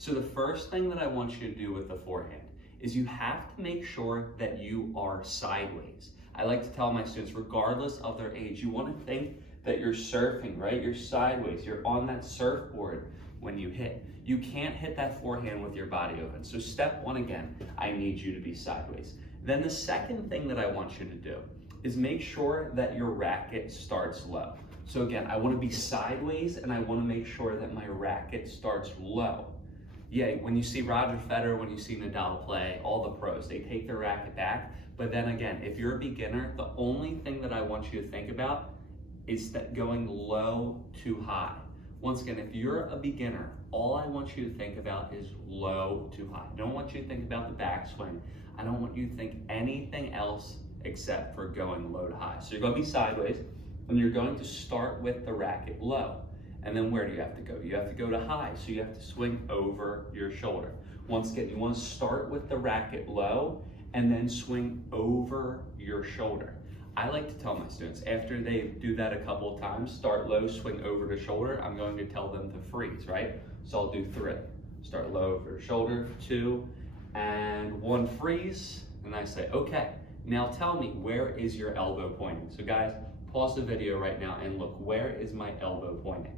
So the first thing that I want you to do with the forehand is you have to make sure that you are sideways. I like to tell my students, regardless of their age, you want to think that you're surfing, right? You're sideways, you're on that surfboard when you hit. You can't hit that forehand with your body open. So step one, again, I need you to be sideways. Then the second thing that I want you to do is make sure that your racket starts low. So again, I want to be sideways and I want to make sure that my racket starts low. Yeah, when you see Roger Federer, when you see Nadal play, all the pros, they take their racket back. But then again, if you're a beginner, the only thing that I want you to think about is that going low to high. Once again, if you're a beginner, all I want you to think about is low to high. I don't want you to think about the backswing. I don't want you to think anything else except for going low to high. So you're going to be sideways, and you're going to start with the racket low. And then where do you have to go? You have to go to high, so you have to swing over your shoulder. Once again, you want to start with the racket low and then swing over your shoulder. I like to tell my students, after they do that a couple of times, start low, swing over the shoulder, I'm going to tell them to freeze, right? So I'll do 3. Start low over the shoulder, 2, and 1 freeze, and I say, okay, now tell me, where is your elbow pointing? So guys, pause the video right now and look, where is my elbow pointing?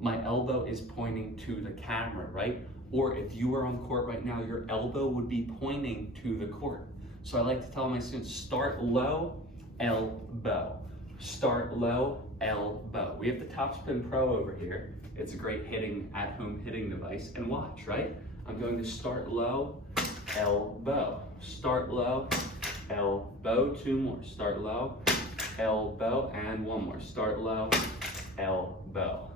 My elbow is pointing to the camera, right? Or if you were on court right now, your elbow would be pointing to the court. So I like to tell my students, start low, elbow. Start low, elbow. We have the Topspin Pro over here. It's a great at-home hitting device. And watch, right? I'm going to start low, elbow. Start low, elbow. 2 more. Start low, elbow. And 1 more. Start low, elbow.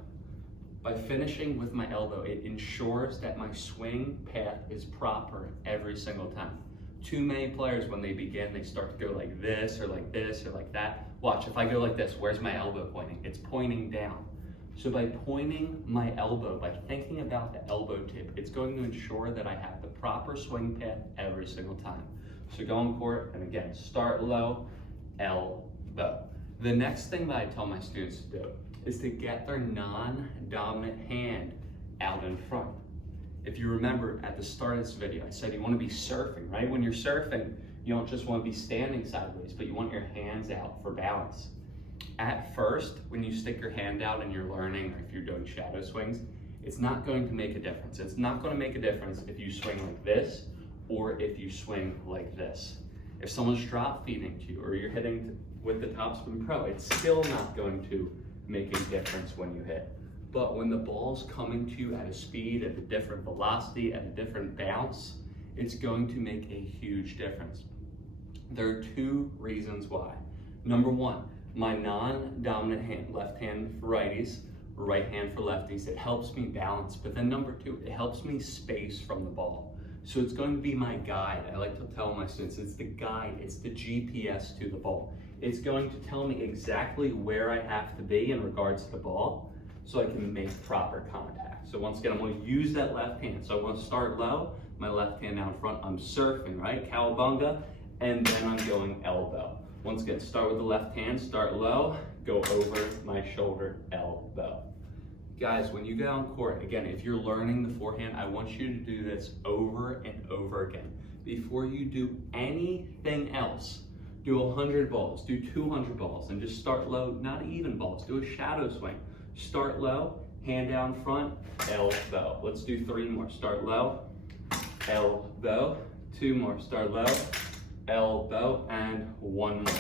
By finishing with my elbow, it ensures that my swing path is proper every single time. Too many players, when they begin, they start to go like this or like this or like that. Watch, if I go like this, where's my elbow pointing? It's pointing down. So by pointing my elbow, by thinking about the elbow tip, it's going to ensure that I have the proper swing path every single time. So go on court, and again, start low, elbow. The next thing that I tell my students to do is to get their non-dominant hand out in front. If you remember at the start of this video, I said you want to be surfing, right? When you're surfing, you don't just want to be standing sideways, but you want your hands out for balance. At first, when you stick your hand out and you're learning, or if you're doing shadow swings, it's not going to make a difference. It's not going to make a difference if you swing like this or if you swing like this. If someone's drop feeding to you or you're hitting with the Topspin Pro, it's still not going to make a difference when you hit. But when the ball's coming to you at a speed, at a different velocity, at a different bounce, it's going to make a huge difference. There are 2 reasons why. Number 1, my non-dominant hand, left hand for righties, right hand for lefties, it helps me balance. But then number 2, it helps me space from the ball. So it's going to be my guide. I like to tell my students, it's the guide, it's the GPS to the ball. It's going to tell me exactly where I have to be in regards to the ball so I can make proper contact. So once again, I'm going to use that left hand. So I'm going to start low, my left hand out in front. I'm surfing, right? Cowabunga, and then I'm going elbow. Once again, start with the left hand, start low, go over my shoulder, elbow. Guys, when you get on court, again, if you're learning the forehand, I want you to do this over and over again. Before you do anything else, do 100 balls, do 200 balls, and just start low, not even balls, do a shadow swing. Start low, hand down front, elbow. Let's do 3 more. Start low, elbow. 2 more. Start low, elbow, and 1 more.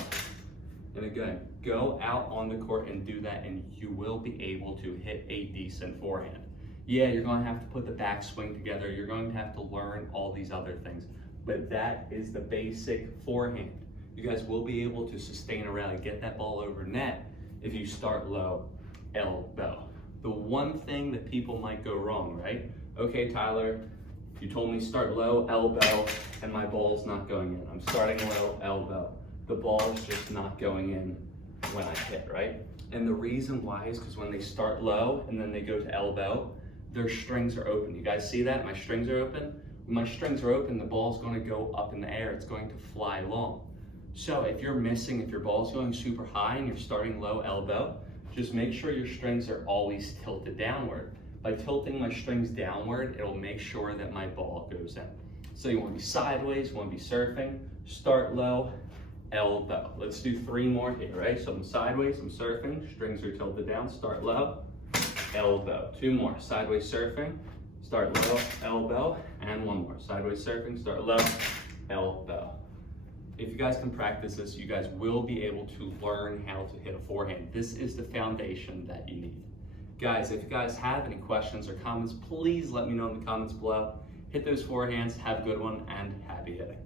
And again, go out on the court and do that, and you will be able to hit a decent forehand. Yeah, you're going to have to put the backswing together. You're going to have to learn all these other things, but that is the basic forehand. You guys will be able to sustain a rally, get that ball over net if you start low, elbow. The one thing that people might go wrong, right? Okay, Tyler, you told me start low, elbow, and my ball's not going in. I'm starting low, elbow. The ball's just not going in when I hit, right? And the reason why is because when they start low and then they go to elbow, their strings are open. You guys see that? My strings are open. When my strings are open, the ball's going to go up in the air. It's going to fly long. So if you're missing, if your ball's going super high and you're starting low elbow, just make sure your strings are always tilted downward. By tilting my strings downward, it'll make sure that my ball goes in. So you want to be sideways, you want to be surfing, start low, elbow. Let's do 3 more here, right? So I'm sideways, I'm surfing, strings are tilted down, start low, elbow. 2 more, sideways surfing, start low, elbow, and 1 more, sideways surfing, start low, elbow. If you guys can practice this, you guys will be able to learn how to hit a forehand. This is the foundation that you need. Guys, if you guys have any questions or comments, please let me know in the comments below. Hit those forehands, have a good one, and happy hitting.